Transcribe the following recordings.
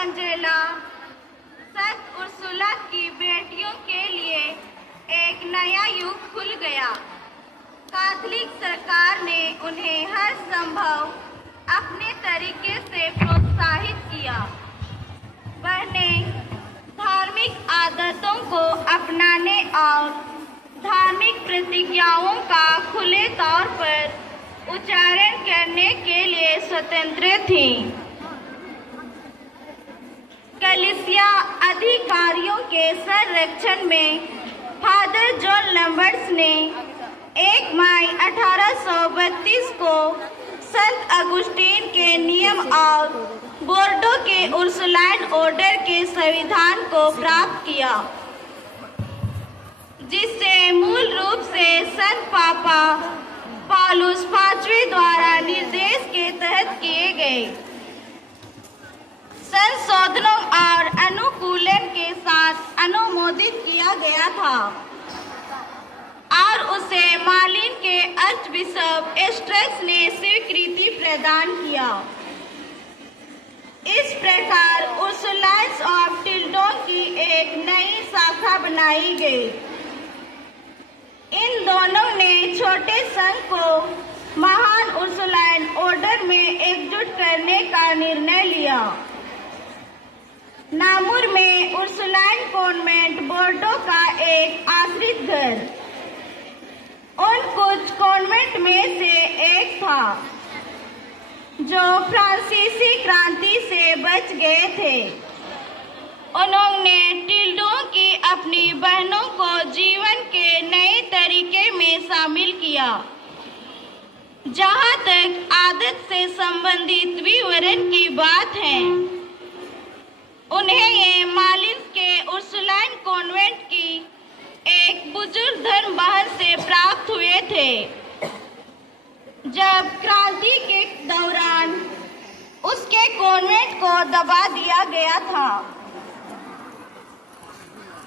Angela, संत Ursula की बेटियों के लिए एक नया युग खुल गया। कैथोलिक सरकार ने उन्हें हर संभव अपने तरीके से प्रोत्साहित किया। वहने धार्मिक आदतों को अपनाने और धार्मिक प्रतिज्ञाओं का खुले तौर पर उच्चारण करने के लिए स्वतंत्र थी। कलीसिया अधिकारियों के संरक्षण में फादर जॉन लम्बर्ट्स ने 1 मई 1832 को संत अगुस्टीन के नियम और बोर्डो के उर्सुलाइन ऑर्डर के संविधान को प्राप्त किया, जिससे मूल रूप से संत पापा पौलुस पांचवें द्वारा निर्देश के तहत किए गए संशोधनों और अनुकूलन के साथ अनुमोदित किया गया था और उसे मार्लिन के आर्चबिशप एस्ट्रस ने स्वीकृति प्रदान किया। इस प्रकार उर्सुलाइन्स ऑफ टिल्डोन की एक नई शाखा बनाई गई। इन दोनों ने छोटे संघ को महान उर्सुलाइन ऑर्डर में एकजुट करने का निर्णय लिया। नामुर में उर्सुलाइन कॉन्वेंट बोर्डो का एक आश्रित घर उन कुछ कॉन्वेंट में से एक था जो फ्रांसीसी क्रांति से बच गए थे। उन्होंने टिल्डोन की अपनी बहनों को जीवन के नए तरीके में शामिल किया, जहां तक आदत से संबंधित विवरण की बात है। उन्हें ये मार्लिन के उर्सुलाइन कॉन्वेंट की एक बुजुर्ग धर्म बहन से प्राप्त हुए थे। जब क्रांति के दौरान उसके कॉन्वेंट को दबा दिया गया था,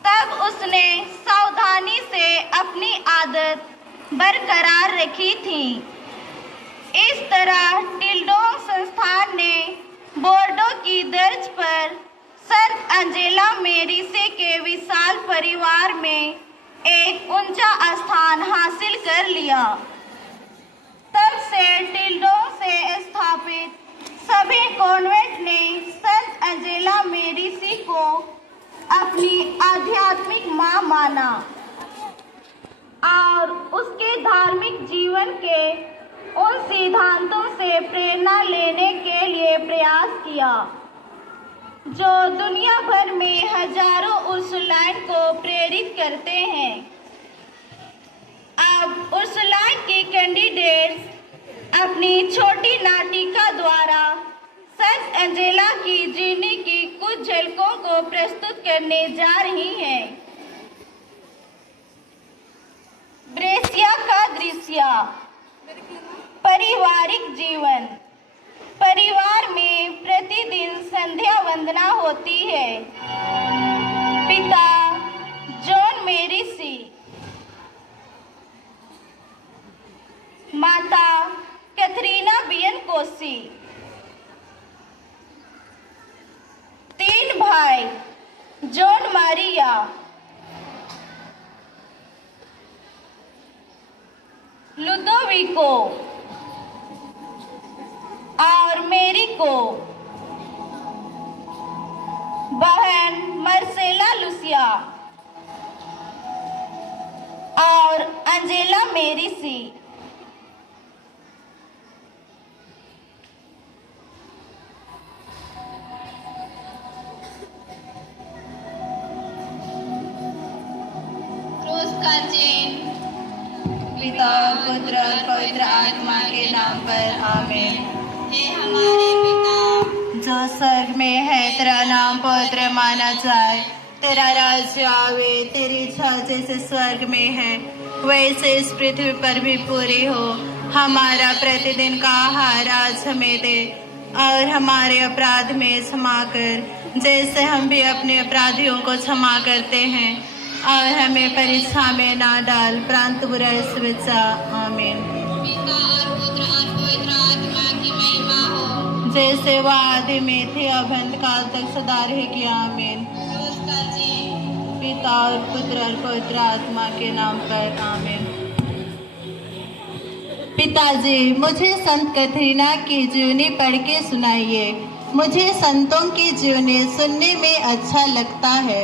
तब उसने सावधानी से अपनी आदत बरकरार रखी थी। इस तरह टिल्डोन संस्थान ने बोर्डो की तर्ज पर संत एंजेला मेरिसे के विशाल परिवार में एक ऊंचा स्थान हासिल कर लिया। तब से टिल्डोन से स्थापित सभी कॉन्वेंट ने संत एंजेला मेरिसे को अपनी आध्यात्मिक मां माना और उसके धार्मिक जीवन के उन सिद्धांतों से प्रेरणा लेने के लिए प्रयास किया जो दुनिया भर में हजारों उर्सुलाइन को प्रेरित करते हैं। अब उर्सुलाइन की कैंडिडेट्स अपनी छोटी नाटिका द्वारा संत एंजेला की जीवनी की कुछ झलकों को प्रस्तुत करने जा रही हैं। ब्रेसिया का दृश्य। पारिवारिक जीवन। परिवार में प्रतिदिन संध्या वंदना होती है। पिता जॉन मेरिसे, माता कैथरीना बियन कोसी, 3 भाई जॉन मारिया, लुदोविको और मेरी को, बहन मार्सेला लुसिया और एंजेला मेरिसे। क्रूस का चिन्ह। पिता पुत्र पवित्र आत्मा के नाम पर आमीन। हे हमारे पिता जो स्वर्ग में है, तेरा नाम पवित्र माना जाए, तेरा राज्य आवे, तेरी इच्छा जैसे स्वर्ग में है वैसे इस पृथ्वी पर भी पूरी हो। हमारा प्रतिदिन का आहार आज हमें दे और हमारे अपराध में क्षमा कर जैसे हम भी अपने अपराधियों को क्षमा करते हैं, और हमें परीक्षा में ना डाल परंतु बुराई से बचा। आमीन। पिता और पुत्र और पवित्र आत्मा की महिमा हो, जैसे वह आदि में थे अब अंत काल तक सदा रहेगी। आमीन। पिता और पुत्र और पवित्र आत्मा के नाम पर आमीन। पिताजी, मुझे संत कतरीना की जीवनी पढ़ के सुनाइए। मुझे संतों की जीवनी सुनने में अच्छा लगता है।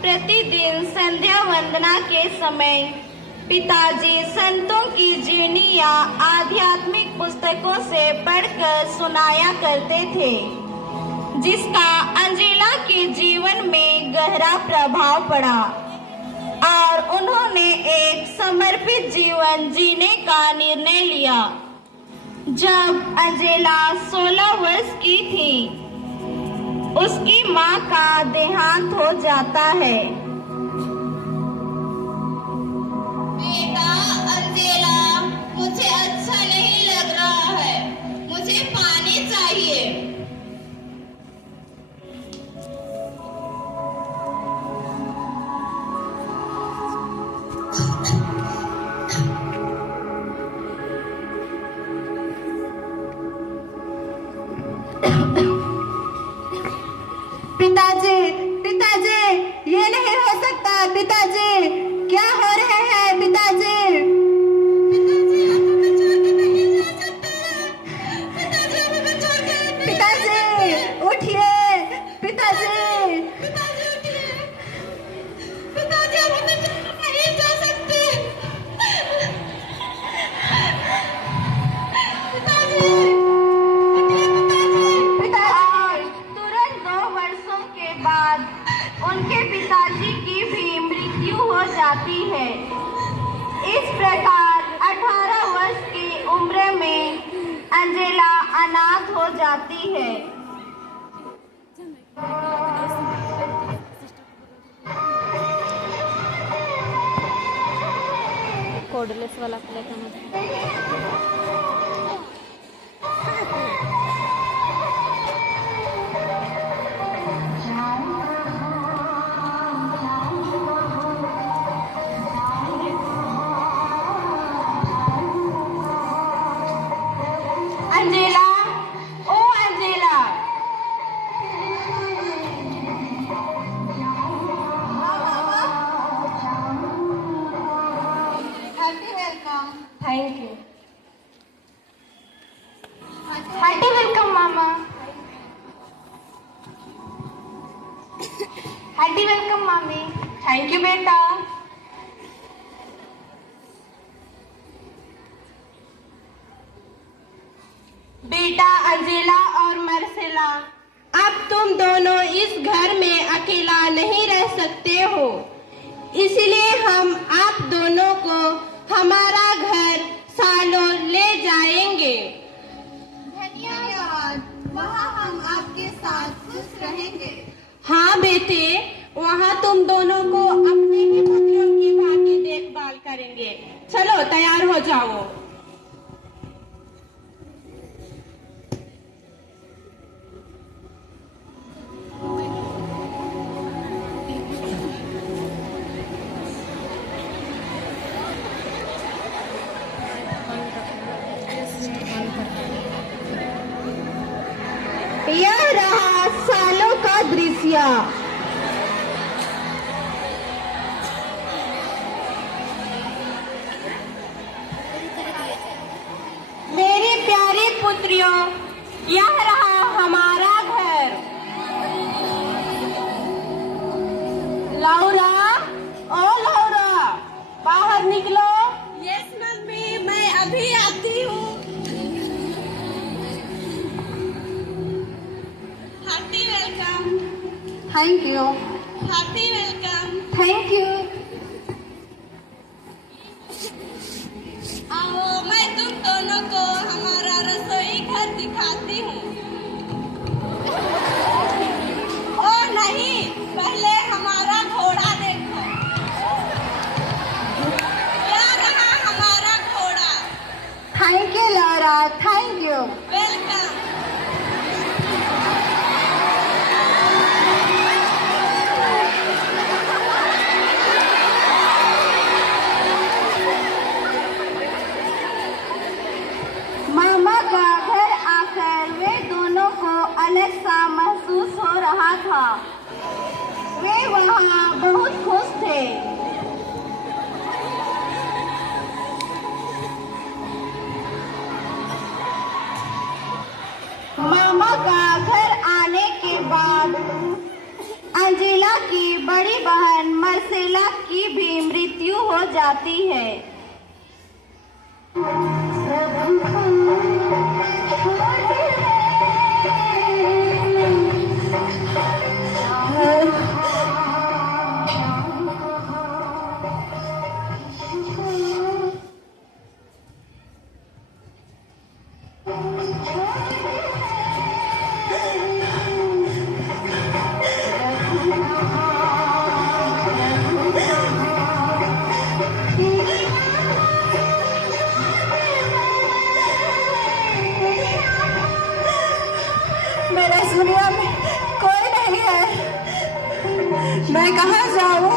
प्रतिदिन संध्या वंदना के समय पिताजी संतों की जीवनी या आध्यात्मिक पुस्तकों से पढ़कर सुनाया करते थे, जिसका अंजेला के जीवन में गहरा प्रभाव पड़ा और उन्होंने एक समर्पित जीवन जीने का निर्णय लिया। जब अंजेला 16 वर्ष की थी, उसकी मां का देहांत हो जाता है। बेटा अंजेला, मुझे अच्छा नहीं लग रहा है, मुझे पानी चाहिए। पिताजी, ये नहीं हो सकता। पिताजी, क्या हो रहे हैं? पिताजी, पिताजी उठिए। पिताजी, उनके पिताजी की भी मृत्यु हो जाती है। इस प्रकार 18 वर्ष की उम्र में अंजेला अनाथ हो जाती है। कोडलेस वाला अंजेला, ओ Angela. Hearty welcome. Thank you. Hearty welcome मामा। हार्टी वेलकम मामी। थैंक यू बेटा। बेटा अंजेला और मर्सेला, अब तुम दोनों इस घर में अकेला नहीं रह सकते हो, इसलिए हम आप दोनों को हमारा घर सालों ले जाएंगे। धन्यवाद, वहाँ हम आपके साथ खुश रहेंगे। हाँ बेटे, वहाँ तुम दोनों को अपने ही पुत्रों की भांति देखभाल करेंगे। चलो तैयार हो जाओ। यह रहा सालों का दृश्य। पुत्रियों, यह रहा हमारा घर। लौरा, ओ लौरा, बाहर निकलो। यस मम्मी, मैं अभी आती हूँ। Hearty welcome. Thank you. Hearty welcome. Thank you. आओ, मैं तुम दोनों को हमारा रसोई घर दिखाती हूँ। ओ नहीं, पहले हमारा घोड़ा देखो। क्या रहा हमारा घोड़ा। Thank you Laura, thank you. Welcome. मामा का घर आकर वे दोनों को अलग सा महसूस हो रहा था। वे वहाँ बहुत खुश थे। मामा का घर आने के बाद अंजिला की बड़ी बहन मर्सेला की भी मृत्यु हो जाती है। मेरे दुनिया में कोई नहीं है, मैं कहाँ जाऊँ?